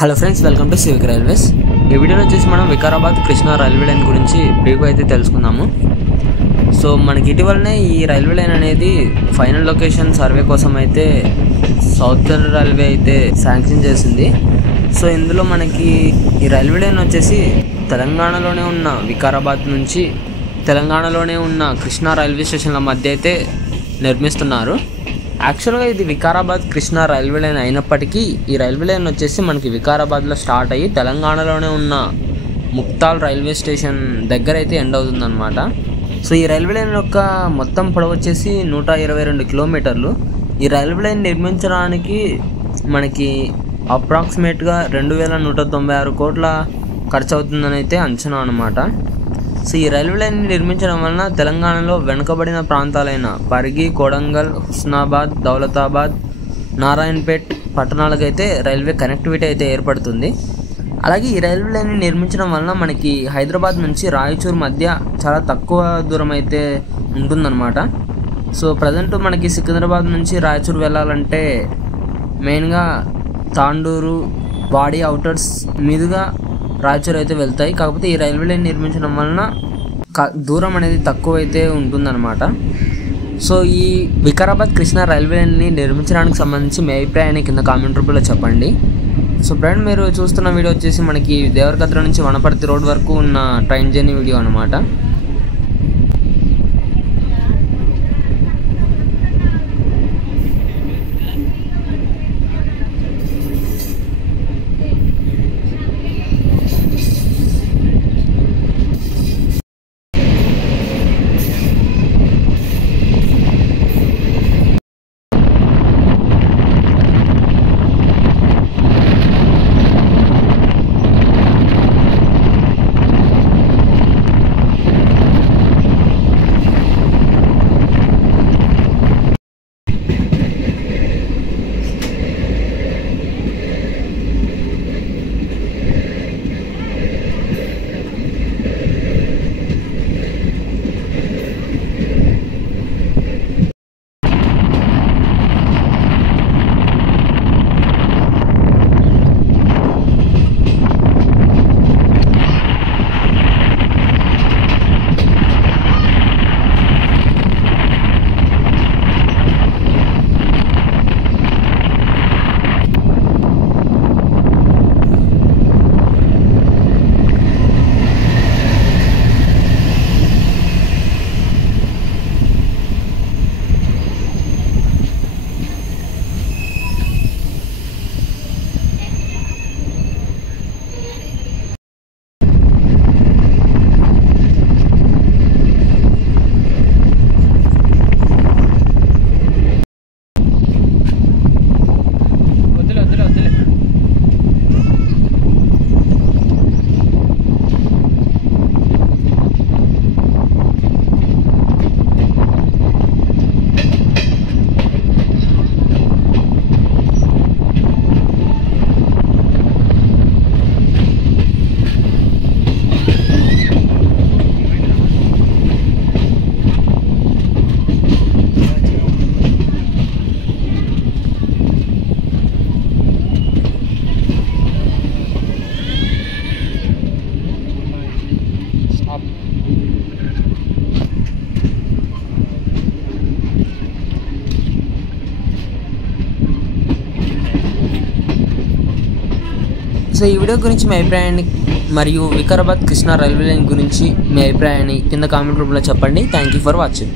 Hello friends, welcome to civic railways. ఈ వీడియోలో వచ్చేసి మనం వికారాబాద్ కృష్ణా రైల్వే లైన్ గురించి బ్రీఫ్ అయితే తెలుసుకుందాము. సో మనకి ఇటీవలనే ఈ రైల్వే లైన్ అనేది ఫైనల్ లొకేషన్ సర్వే కోసం అయితే సౌతర్న్ రైల్వే అయితే శాంక్షన్ చేసింది. సో ఇందులో మనకి ఈ రైల్వే లైన్ వచ్చేసి తెలంగాణలోనే ఉన్న వికారాబాద్ నుంచి తెలంగాణలోనే ఉన్న కృష్ణా రైల్వే స్టేషన్ల మధ్య అయితే నిర్మిస్తున్నారు. యాక్చువల్గా ఇది వికారాబాద్ కృష్ణా రైల్వే లైన్ అయినప్పటికీ ఈ రైల్వే లైన్ వచ్చేసి మనకి వికారాబాద్లో స్టార్ట్ అయ్యి తెలంగాణలోనే ఉన్న ముక్తాల్ రైల్వే స్టేషన్ దగ్గర అయితే ఎండ్ అవుతుందన్నమాట. సో ఈ రైల్వే లైన్ యొక్క మొత్తం పొడవు వచ్చేసి 122 కిలోమీటర్లు. ఈ రైల్వే లైన్ నిర్మించడానికి మనకి అప్రాక్సిమేట్గా 2196 కోట్ల ఖర్చు అవుతుందని అయితే అంచనా అన్నమాట. సో ఈ రైల్వే లైన్ నిర్మించడం వలన తెలంగాణలో వెనుకబడిన ప్రాంతాలైన పరిగి, కొడంగల్, హుస్నాబాద్, దౌలతాబాద్, నారాయణపేట్ పట్టణాలకైతే రైల్వే కనెక్టివిటీ అయితే ఏర్పడుతుంది. అలాగే ఈ రైల్వే లైన్ నిర్మించడం వలన మనకి హైదరాబాద్ నుంచి రాయచూర్ మధ్య చాలా తక్కువ దూరం అయితే ఉంటుందన్నమాట. సో ప్రజెంట్ మనకి సికింద్రాబాద్ నుంచి రాయచూర్ వెళ్ళాలంటే మెయిన్గా తాండూరు, వాడి అవుటర్స్ మీదుగా రాయచూర్ అయితే వెళ్తాయి. కాకపోతే ఈ రైల్వే లైన్ నిర్మించడం వలన దూరం అనేది తక్కువ అయితే ఉంటుందన్నమాట. సో ఈ వికారాబాద్ కృష్ణా రైల్వే లైన్ని నిర్మించడానికి సంబంధించి మీ అభిప్రాయాన్ని కింద కామెంట్ రూపంలో చెప్పండి. సో ఫ్రెండ్, మీరు చూస్తున్న వీడియో వచ్చేసి మనకి దేవరకద్ర నుంచి వనపర్తి రోడ్ వరకు ఉన్న ట్రైన్ జర్నీ వీడియో అన్నమాట. సో ఈ వీడియో గురించి మీ అభిప్రాయాన్ని మరియు వికారాబాద్ కృష్ణా రైల్వే లైన్ గురించి మీ అభిప్రాయాన్ని కింద కామెంట్ రూపంలో చెప్పండి. Thank you for watching.